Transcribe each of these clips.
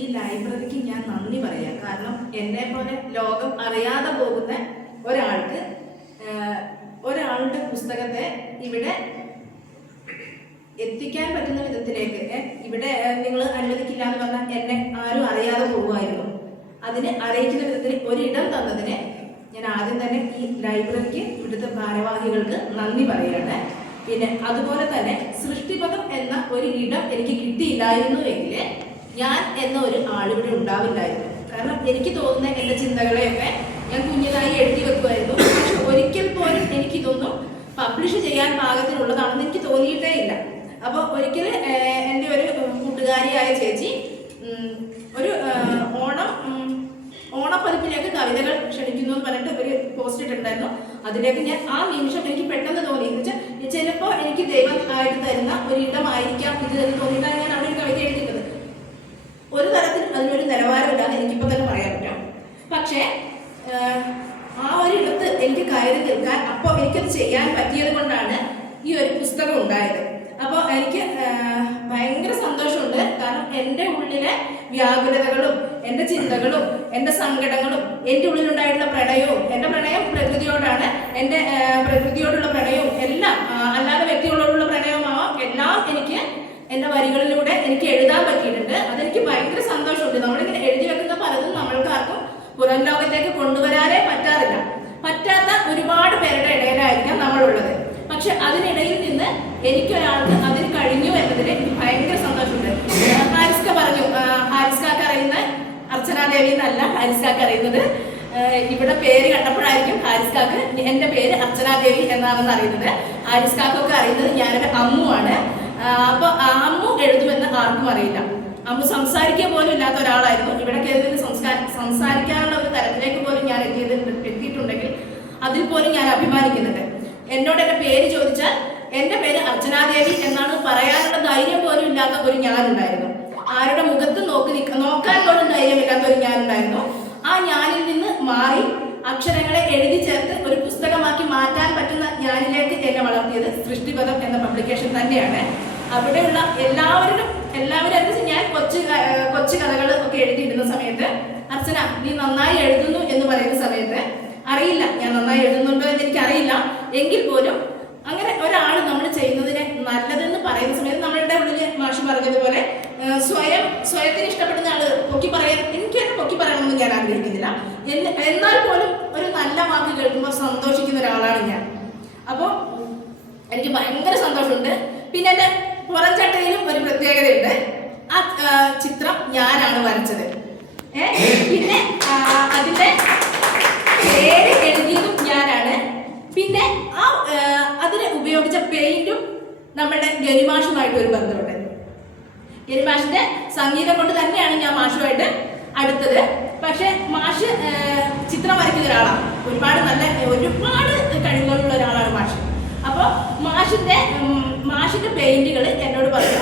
ഈ ലൈബ്രറിക്ക് ഞാൻ നന്ദി പറയാം. കാരണം എന്നെ പോലെ ലോകം അറിയാതെ പോകുന്ന ഒരാൾക്ക് ഒരാളുടെ പുസ്തകത്തെ ഇവിടെ എത്തിക്കാൻ പറ്റുന്ന വിധത്തിലേക്ക് ഇവിടെ നിങ്ങൾ അനുവദിക്കില്ല എന്ന് പറഞ്ഞാൽ എന്നെ ആരും അറിയാതെ പോകുമായിരുന്നു. അതിനെ അറിയിക്കുന്ന വിധത്തിൽ ഒരിടം തന്നതിന് ഞാൻ ആദ്യം തന്നെ ഈ ലൈബ്രറിക്ക് ഇവിടുത്തെ ഭാരവാഹികൾക്ക് നന്ദി പറയുകയാണ്. പിന്നെ അതുപോലെ തന്നെ സൃഷ്ടിപഥം എന്ന ഒരു ഇടം എനിക്ക് കിട്ടിയില്ലായിരുന്നു എങ്കിൽ ഞാൻ എന്ന ഒരു ആളിവിടെ ഉണ്ടാവില്ലായിരുന്നു. കാരണം എനിക്ക് തോന്നുന്ന എന്റെ ചിന്തകളെയൊക്കെ ഞാൻ കുഞ്ഞിനായി എഴുതി വെക്കുമായിരുന്നു. പക്ഷെ ഒരിക്കൽ പോലും എനിക്കിതൊന്നും പബ്ലിഷ് ചെയ്യാൻ പാകത്തിനുള്ളതാണെന്ന് എനിക്ക് തോന്നിയിട്ടേ ഇല്ല. അപ്പോൾ ഒരിക്കൽ എന്റെ ഒരു കൂട്ടുകാരിയായ ചേച്ചി ഒരു ഓണം ഓണപ്പതിപ്പിലേക്ക് കവിതകൾ ക്ഷണിക്കുന്നു എന്ന് പറഞ്ഞിട്ട് ഒരു പോസ്റ്റ് ഇട്ടിട്ടുണ്ടായിരുന്നു. അതിലേക്ക് ഞാൻ ആ നിമിഷം എനിക്ക് പെട്ടെന്ന് തോന്നി. എന്ന് വെച്ചാൽ ചിലപ്പോൾ എനിക്ക് ദൈവം ആയിട്ട് തരുന്ന ഒരു ഇടമായിരിക്കാം ഇത് എന്ന് തോന്നിയിട്ടാണ് ഞാൻ അവിടെ ഒരു കവിത എഴുതിയിരുന്നത് ഒരു തരത്തിൽ അതിനൊരു നിലവാരമില്ലാന്ന് എനിക്കിപ്പോൾ തന്നെ പറയാൻ പറ്റും. പക്ഷേ ആ ഒരു ഇടത്ത് എനിക്ക് കയറി നിൽക്കാൻ അപ്പോൾ എനിക്കത് ചെയ്യാൻ പറ്റിയത് കൊണ്ടാണ് ഈ ഒരു പുസ്തകം ഉണ്ടായത്. അപ്പോൾ എനിക്ക് ഭയങ്കര സന്തോഷമുണ്ട്. കാരണം എന്റെ ഉള്ളിലെ വ്യാകുലതകളും എന്റെ ചിന്തകളും എന്റെ സങ്കടങ്ങളും എന്റെ ഉള്ളിലുണ്ടായിട്ടുള്ള പ്രണയവും എന്റെ പ്രണയം പ്രകൃതിയോടാണ് എന്റെ പ്രകൃതിയോടുള്ള പ്രണയവും എല്ലാം അല്ലാതെ വ്യക്തികളോടുള്ള എന്റെ വരികളിലൂടെ എനിക്ക് എഴുതാൻ പറ്റിയിട്ടുണ്ട്. അതെനിക്ക് ഭയങ്കര സന്തോഷമുണ്ട്. നമ്മളിങ്ങനെ എഴുതി വെക്കുന്ന പലതും നമ്മൾക്കാർക്കും പുറം ലോകത്തേക്ക് കൊണ്ടുവരാനേ പറ്റാറില്ല. പറ്റാത്ത ഒരുപാട് പേരുടെ ഇടയിലായിരിക്കാം നമ്മളുള്ളത്. പക്ഷെ അതിനിടയിൽ നിന്ന് എനിക്കൊരാൾക്ക് അതിന് കഴിഞ്ഞു എന്നതിൽ എനിക്ക് ഭയങ്കര സന്തോഷമുണ്ട്. ഹാരിസ്ക പറഞ്ഞു ഹാരിസ്കാക്ക് അറിയുന്ന അർച്ചനാദേവി എന്നല്ല ഹാരിസ്കാക്ക് അറിയുന്നത്. ഇവിടെ പേര് കണ്ടപ്പോഴായിരിക്കും ഹാരിസ്കാക്ക് എന്റെ പേര് അർച്ചനാദേവി എന്നാണെന്ന് അറിയുന്നത്. ഹാരിസ്കാക്കൊക്കെ അറിയുന്നത് ഞാനൊരു അമ്മുവാണ്. അപ്പൊ അമ്മു എഴുതുമെന്ന് ആർക്കും അറിയില്ല. അമ്മു സംസാരിക്കുക പോലും ഇല്ലാത്ത ഒരാളായിരുന്നു. ഇവിടെ കേരളത്തിൽ സംസ്കാര സംസാരിക്കാനുള്ള ഒരു തരത്തിലേക്ക് പോലും ഞാൻ എത്തിയത് എത്തിയിട്ടുണ്ടെങ്കിൽ അതിൽ പോലും ഞാൻ അഭിമാനിക്കുന്നുണ്ട്. എന്നോട് എന്റെ പേര് ചോദിച്ചാൽ എന്റെ പേര് അർച്ചനാദേവി എന്നാണ് പറയാനുള്ള ധൈര്യം പോലും ഇല്ലാത്ത ഒരു ഞാനുണ്ടായിരുന്നു. ആരുടെ മുഖത്ത് നോക്കി നിൽക്ക നോക്കാൻ പോലും ധൈര്യമില്ലാത്ത ഒരു ഞാനുണ്ടായിരുന്നു. ആ ഞാനിൽ നിന്ന് മാറി അക്ഷരങ്ങളെ എഴുതി ചേർത്ത് ഒരു പുസ്തകമാക്കി മാറ്റാൻ പറ്റുന്ന ഞാനിലേക്ക് എന്നെ വളർത്തിയത് സൃഷ്ടിപഥം എന്ന പബ്ലിക്കേഷൻ തന്നെയാണ്. അവിടെയുള്ള എല്ലാവരും എല്ലാവരും എന്താ വെച്ചാൽ ഞാൻ കൊച്ചു കൊച്ചു കഥകൾ ഒക്കെ എഴുതിയിടുന്ന സമയത്ത് അർച്ചന നീ നന്നായി എഴുതുന്നു എന്ന് പറയുന്ന സമയത്ത് അറിയില്ല ഞാൻ നന്നായി എഴുതുന്നുണ്ടോ എന്ന് എനിക്കറിയില്ല. എങ്കിൽ പോലും അങ്ങനെ ഒരാൾ നമ്മൾ ചെയ്യുന്നതിനെ നല്ലതെന്ന് പറയുന്ന സമയത്ത് നമ്മളുടെ ഉള്ളിൽ മാഷി പറഞ്ഞതുപോലെ സ്വയം സ്വയത്തിന് ഇഷ്ടപ്പെടുന്ന ആൾ പൊക്കി പറയാൻ എനിക്ക് തന്നെ പൊക്കി പറയണമെന്ന് ഞാൻ ആഗ്രഹിക്കുന്നില്ല. എന്നാൽ പോലും ഒരു നല്ല വാക്ക് കേൾക്കുമ്പോൾ സന്തോഷിക്കുന്ന ഒരാളാണ് ഞാൻ. അപ്പോൾ എനിക്ക് ഭയങ്കര സന്തോഷമുണ്ട്. പിന്നെ എന്റെ പുറംചട്ടയിലും ഒരു പ്രത്യേകതയുണ്ട്. ആ ചിത്രം ഞാനാണ് വരച്ചത്. പിന്നെ അതിന്റെ പേര് എഴുതിയതും ഞാനാണ്. പിന്നെ ആ അതിന് ഉപയോഗിച്ച പെയിന്റും നമ്മുടെ ഗരിമാഷുമായിട്ട് ഒരു ബന്ധമുണ്ട്. ഗരിമാഷിന്റെ സംഗീതം കൊണ്ട് തന്നെയാണ് ഞാൻ മാഷുമായിട്ട് അടുത്തത്. പക്ഷെ മാഷ് ചിത്രം വരയ്ക്കുന്ന ഒരാളാണ്. ഒരുപാട് നല്ല ഒരുപാട് കഴിവുകളുള്ള ഒരാളാണ് മാഷ്. അപ്പോൾ മാഷിന്റെ മാഷിന്റെ പെയിന്റുകൾ എന്നോട് പറഞ്ഞു.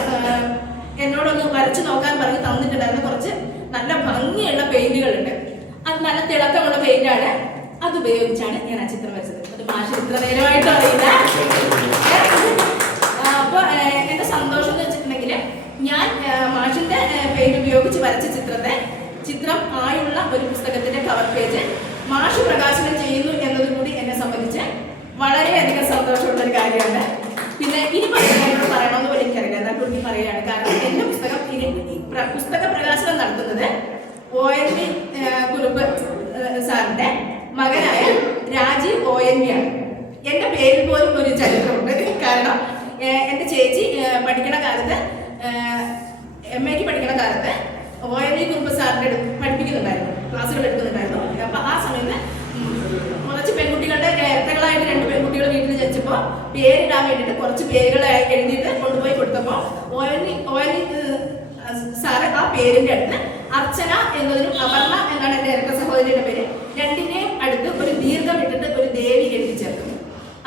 എന്നോടൊന്ന് വരച്ചു നോക്കാൻ പറഞ്ഞ് തന്നിട്ടുണ്ടായിരുന്ന കുറച്ച് നല്ല ഭംഗിയുള്ള പെയിന്റുകളുണ്ട് അത് നല്ല തിളക്കമുള്ള പെയിന്റാണ് അത് ഉപയോഗിച്ചാണ് ഞാൻ ആ ചിത്രം വരച്ചത്. അത് മാഷ് ഇത്ര നേരമായിട്ട് അറിയില്ല. അപ്പൊ എന്റെ സന്തോഷം എന്ന് വെച്ചിട്ടുണ്ടെങ്കിൽ ഞാൻ മാഷിന്റെ പെയിന്റ് ഉപയോഗിച്ച് വരച്ച ചിത്രത്തെ ചിത്രം ആയുള്ള ഒരു പുസ്തകത്തിന്റെ കവർ പേജ് മാഷ് പ്രകാശനം ചെയ്യുന്നു എന്നതുകൂടി എന്നെ സംബന്ധിച്ച് വളരെയധികം സന്തോഷമുള്ള ഒരു കാര്യമാണ്. പിന്നെ ഇനി പറയുന്ന എന്നോട് പറയണമെന്ന് പോലും എനിക്കറിയില്ല. എന്നാൽ കൂടി പറയുകയാണ്. കാരണം എന്റെ പുസ്തകം ഇനി പുസ്തക പ്രകാശനം നടത്തുന്നത് ഒ എൻ വി കുറുപ്പ് സാറിന്റെ മകനായ രാജീവ് ഒ എൻ വി ആണ്. എന്റെ പേരിൽ പോലും ഒരു ചരിത്രമുണ്ട്. കാരണം എന്റെ ചേച്ചി പഠിക്കണ കാലത്ത് എം എക്ക് പഠിക്കണ കാലത്ത് ഒ എൻ വി കുറുപ്പ് സാറിന്റെ അടുത്ത് പഠിപ്പിക്കുന്നുണ്ടായിരുന്നു. ക്ലാസ്സുകൾ എടുക്കുന്നുണ്ടായിരുന്നു. അപ്പൊ ആ സമയത്ത് കുറച്ച് പെൺകുട്ടികളുടെ ഇരട്ടകളായിട്ട് രണ്ട് പെൺകുട്ടികൾ ജനിച്ചപ്പോൾ പേരിടാൻ വേണ്ടിയിട്ട് കുറച്ച് പേരുകൾ എഴുതിയിട്ട് കൊണ്ടുപോയി വി സാറ് ആ പേരിന്റെ അടുത്ത് അർച്ചന എന്നതിനും അപർണ എന്നാണ് എന്റെ ഇരട്ട സഹോദരിയുടെ പേര്. രണ്ടിന്റെയും അടുത്ത് ഒരു ദീർഘം ഇട്ടിട്ട് ഒരു ദേവി എഴുതി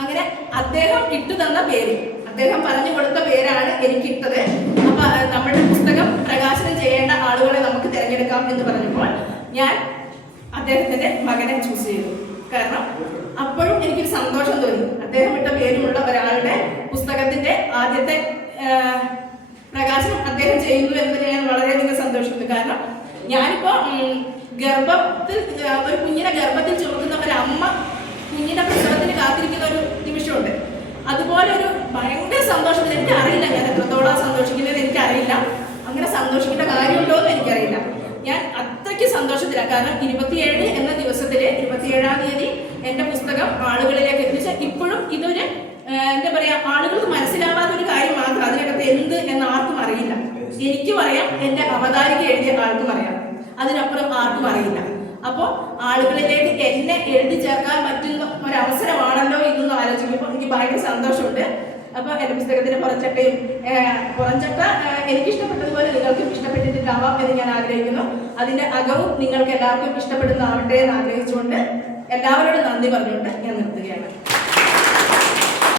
അങ്ങനെ അദ്ദേഹം ഇട്ടു തന്ന പേര്. അദ്ദേഹം പറഞ്ഞു കൊടുത്ത പേരാണ് എനിക്ക് ഇട്ടത് അപ്പൊ നമ്മുടെ പുസ്തകം പ്രകാശനം ചെയ്യേണ്ട ആളുകളെ നമുക്ക് തിരഞ്ഞെടുക്കാം എന്ന് പറഞ്ഞപ്പോൾ ഞാൻ അദ്ദേഹത്തിന്റെ മകനെ ചൂസ് ചെയ്തു. കാരണം അപ്പോഴും എനിക്കൊരു സന്തോഷം തോന്നി. അദ്ദേഹം ഇട്ട പേരുമുള്ള ഒരാളുടെ പുസ്തകത്തിന്റെ ആദ്യത്തെ പ്രകാശനം അദ്ദേഹം ചെയ്യുന്നു എന്നതിൽ ഞാൻ വളരെയധികം സന്തോഷിക്കുന്നു. കാരണം ഞാനിപ്പോ ഗർഭത്തിൽ ഒരു കുഞ്ഞിനെ ഗർഭത്തിൽ ചുമക്കുന്ന ഒരു അമ്മ കുഞ്ഞിന്റെ പ്രസവത്തിന് കാത്തിരിക്കുന്ന ഒരു നിമിഷമുണ്ട്. അതുപോലെ ഒരു ഭയങ്കര സന്തോഷത്തിൽ എനിക്ക് അറിയില്ല ഞാൻ എത്രത്തോളം സന്തോഷിക്കുന്നത് എനിക്കറിയില്ല. അങ്ങനെ സന്തോഷിക്കേണ്ട കാര്യമുണ്ടോ എന്ന് എനിക്കറിയില്ല. ഞാൻ അത്രയ്ക്ക് സന്തോഷത്തിലാണ് കാരണം ഇരുപത്തിയേഴ് എന്ന ദിവസത്തിലെ ഇരുപത്തിയേഴാം തീയതി ആളുകളിലേക്ക് എത്തിച്ചാൽ ഇപ്പോഴും ഇതൊരു എന്താ പറയാ ആളുകൾക്ക് മനസ്സിലാവാത്ത ഒരു കാര്യം മാത്രം അതിനകത്ത് എന്ത് എന്ന് ആർക്കും അറിയില്ല. എനിക്കും അറിയാം എന്റെ അവതാരിക എഴുതിയ ആൾക്കും അറിയാം അതിനപ്പുറം ആർക്കും അറിയില്ല. അപ്പോൾ ആളുകളിലേക്ക് എന്നെ എഴുതി ചേർക്കാൻ പറ്റുന്ന ഒരു അവസരമാണല്ലോ ഇതെന്ന് ആലോചിക്കുമ്പോൾ എനിക്ക് ഭയങ്കര സന്തോഷമുണ്ട്. അപ്പൊ എന്റെ പുസ്തകത്തിന്റെ പുറച്ചട്ടയും പുറഞ്ചട്ട എനിക്ക് ഇഷ്ടപ്പെട്ടതുപോലെ നിങ്ങൾക്കും ഇഷ്ടപ്പെട്ടിട്ടുണ്ടാവാം എന്ന് ഞാൻ ആഗ്രഹിക്കുന്നു. അതിന്റെ അകവും നിങ്ങൾക്ക് എല്ലാവർക്കും ഇഷ്ടപ്പെടുന്നതാവട്ടെ എന്ന് ആഗ്രഹിച്ചുകൊണ്ട് എല്ലാവരോടും നന്ദി പറഞ്ഞുകൊണ്ട് ഞാൻ നിർത്തുകയാണ്.